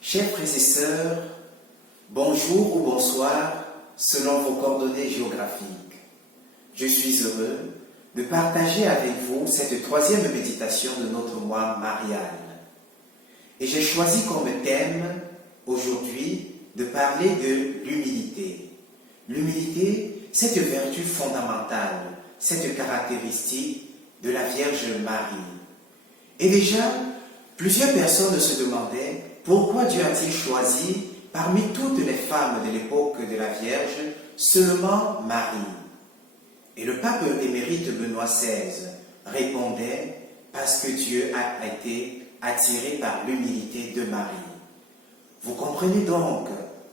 Chers frères et sœurs, bonjour ou bonsoir selon vos coordonnées géographiques. Je suis heureux de partager avec vous cette troisième méditation de notre mois marial. Et j'ai choisi comme thème aujourd'hui de parler de l'humilité. L'humilité, cette vertu fondamentale, cette caractéristique de la Vierge Marie. Et déjà, plusieurs personnes se demandaient pourquoi Dieu a-t-il choisi parmi toutes les femmes de l'époque de la Vierge seulement Marie. Et le pape émérite Benoît XVI répondait parce que Dieu a été attiré par l'humilité de Marie. Vous comprenez donc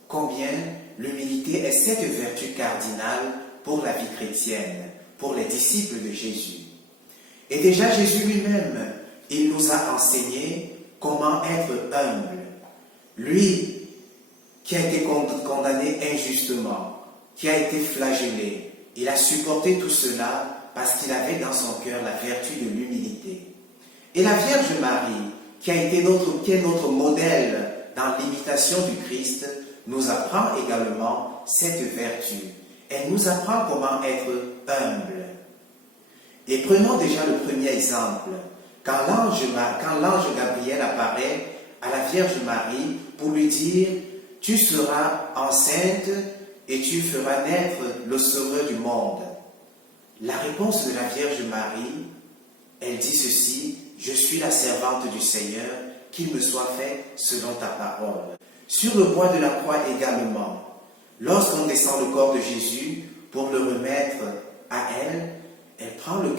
combien l'humilité est cette vertu cardinale pour la vie chrétienne, pour les disciples de Jésus. Et déjà Jésus lui-même, il nous a enseigné comment être humble. Lui qui a été condamné injustement, qui a été flagellé, il a supporté tout cela parce qu'il avait dans son cœur la vertu de l'humilité. Et la Vierge Marie, qui est notre modèle dans l'imitation du Christ, nous apprend également cette vertu. Elle nous apprend comment être humble. Et prenons déjà le premier exemple. Quand l'ange Gabriel apparaît à la Vierge Marie pour lui dire « Tu seras enceinte et tu feras naître le Sauveur du monde ». La réponse de la Vierge Marie, elle dit ceci « Je suis la servante du Seigneur, qu'il me soit fait selon ta parole ». Sur le bois de la croix également, lorsqu'on descend le corps de Jésus pour le remettre à elle, elle prend le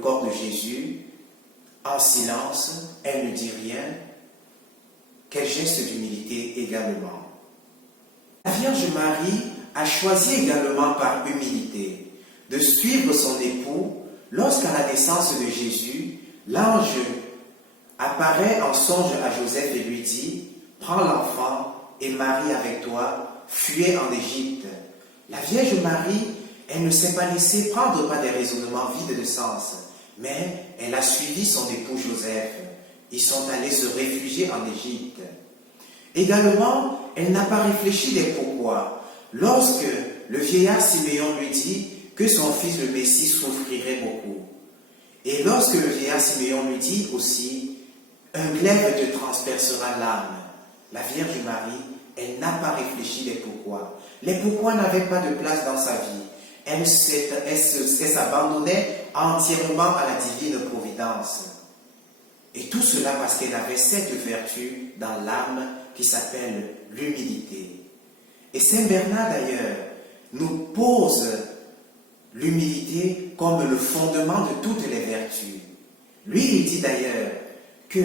corps de Jésus en silence, elle ne dit rien. Quel geste d'humilité également. La Vierge Marie a choisi également par humilité de suivre son époux lorsqu'à la naissance de Jésus, l'ange apparaît en songe à Joseph et lui dit « Prends l'enfant et Marie avec toi, fuyez en Égypte. » La Vierge Marie, elle ne s'est pas laissée prendre par des raisonnements vides de sens, mais elle a suivi son époux Joseph. Ils sont allés se réfugier en Égypte. Également, elle n'a pas réfléchi des pourquoi. Lorsque le vieillard Siméon lui dit que son fils le Messie souffrirait beaucoup. Et lorsque le vieillard Siméon lui dit aussi « Un glaive te transpercera l'âme », la Vierge Marie, elle n'a pas réfléchi des pourquoi. Les pourquoi n'avaient pas de place dans sa vie. Elle s'abandonnait entièrement à la divine providence. Et tout cela parce qu'elle avait cette vertu dans l'âme qui s'appelle l'humilité. Et Saint Bernard d'ailleurs nous pose l'humilité comme le fondement de toutes les vertus. Lui, il dit d'ailleurs que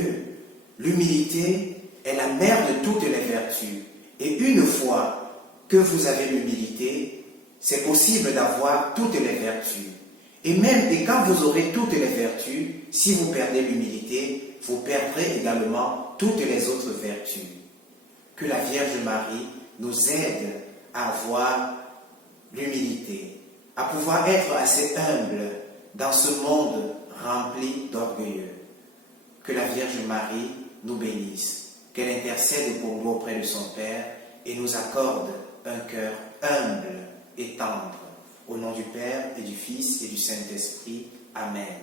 l'humilité est la mère de toutes les vertus. Et une fois que vous avez l'humilité, c'est possible d'avoir toutes les vertus. Et quand vous aurez toutes les vertus, si vous perdez l'humilité, vous perdrez également toutes les autres vertus. Que la Vierge Marie nous aide à avoir l'humilité, à pouvoir être assez humble dans ce monde rempli d'orgueilleux. Que la Vierge Marie nous bénisse, qu'elle intercède pour nous auprès de son Père et nous accorde un cœur humble et tendre. Au nom du Père et du Fils et du Saint-Esprit. Amen.